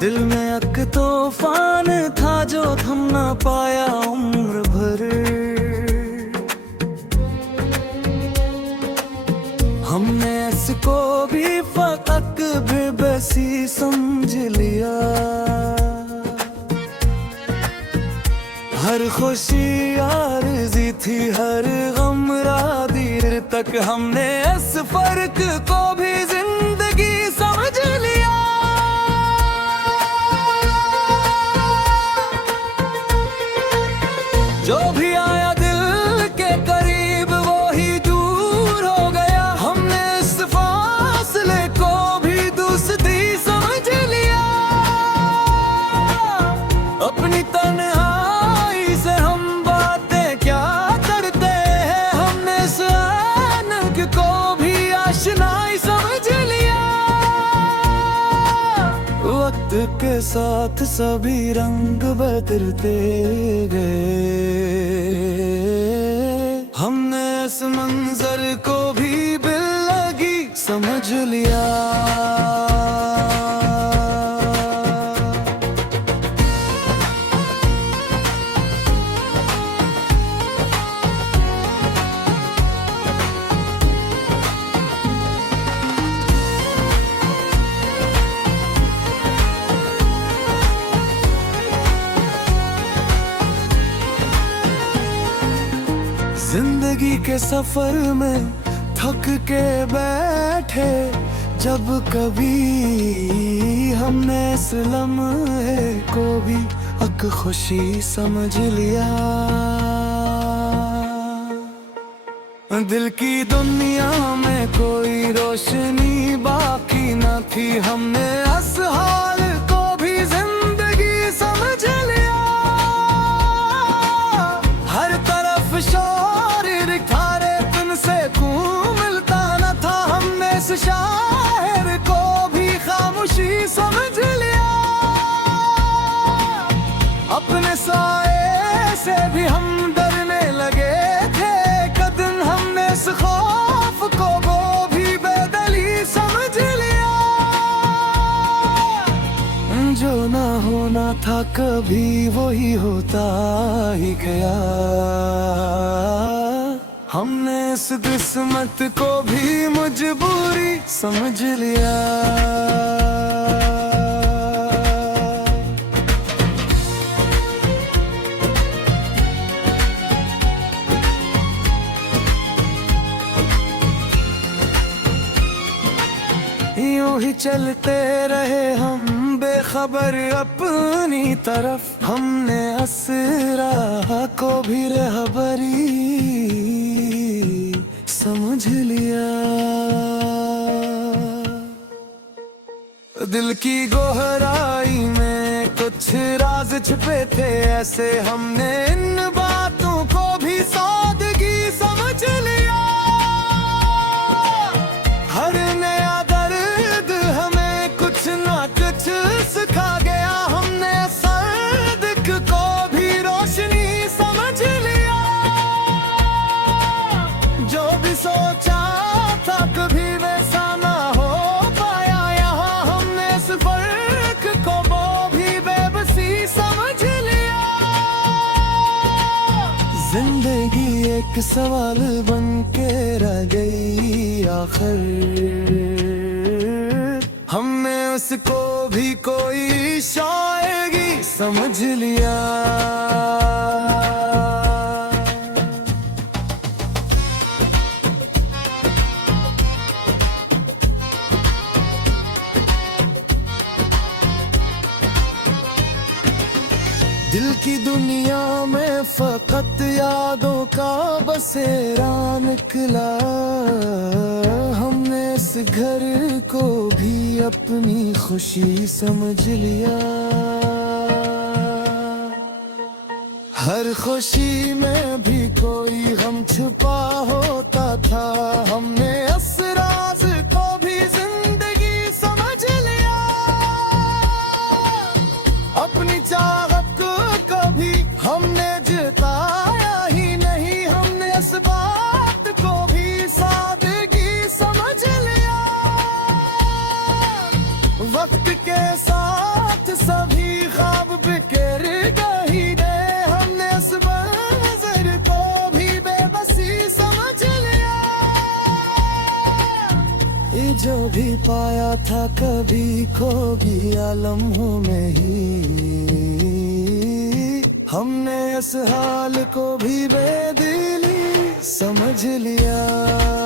दिल में एक तूफान था जो थम ना पाया उम्र भर। हमने इसको भी फकत भी बसी समझ लिया। हर खुशी आरज़ी थी, हर गम रादीर तक हमने इस फर्क को भी जिंदगी समझ लिया। जो भी आया दिल के करीब वो ही दूर हो गया। हमने इस फासले को भी दोस्ती समझ लिया। अपनी तन्हाई से हम बातें क्या करते हैं, हमने इस आनंद को भी आशनाई समझ लिया। वक्त के साथ सभी रंग बदलते गए। हमने इस मंजर को भी बिलगी समझ लिया। जिंदगी के सफर में थक के बैठे जब कभी, हमने इस लम्हे को भी एक खुशी समझ लिया। दिल की दुनिया में कोई रोशनी बाकी न थी। हमने इस हाल को भी जिंदगी समझ लिया। हर तरफ इस शायर को भी खामोशी समझ लिया। अपने साए से भी हम डरने लगे थे कदम। हमने इस खौफ को वो भी बेदली समझ लिया। जो ना होना था कभी वही होता ही गया। हमने इस किस्मत को भी मजबूरी समझ लिया। यूं ही चलते रहे हम बेखबर अपनी तरफ। हमने असरा को भी रहबरी समझ लिया। दिल की गहराई में कुछ राज छिपे थे ऐसे। हमने इन बातों को भी सादगी समझ लिया। हर नया दर्द हमें कुछ ना कुछ सिखा गया। हमने सर्द को भी रोशनी समझ लिया। जो भी सोचा था कभी वैसा ना हो पाया यहाँ। हमने इस फर्क को वो भी बेबसी समझ लिया। जिंदगी एक सवाल बन के रह गई आखिर। हमने उसको भी कोई शायरी समझ लिया। दिल की दुनिया में फकत यादों का बसेरा निकला। हमने इस घर को भी अपनी खुशी समझ लिया। हर खुशी में भी कोई गम छुपा होता था। हमने इस राज को भी जिंदगी समझ लिया। अपनी चाहत कभी हमने जताया ही नहीं। हमने इस बात को भी सादगी समझ लिया। वक्त के साथ जो भी पाया था कभी खो गया लम्हों में ही। हमने इस हाल को भी बेदिली समझ लिया।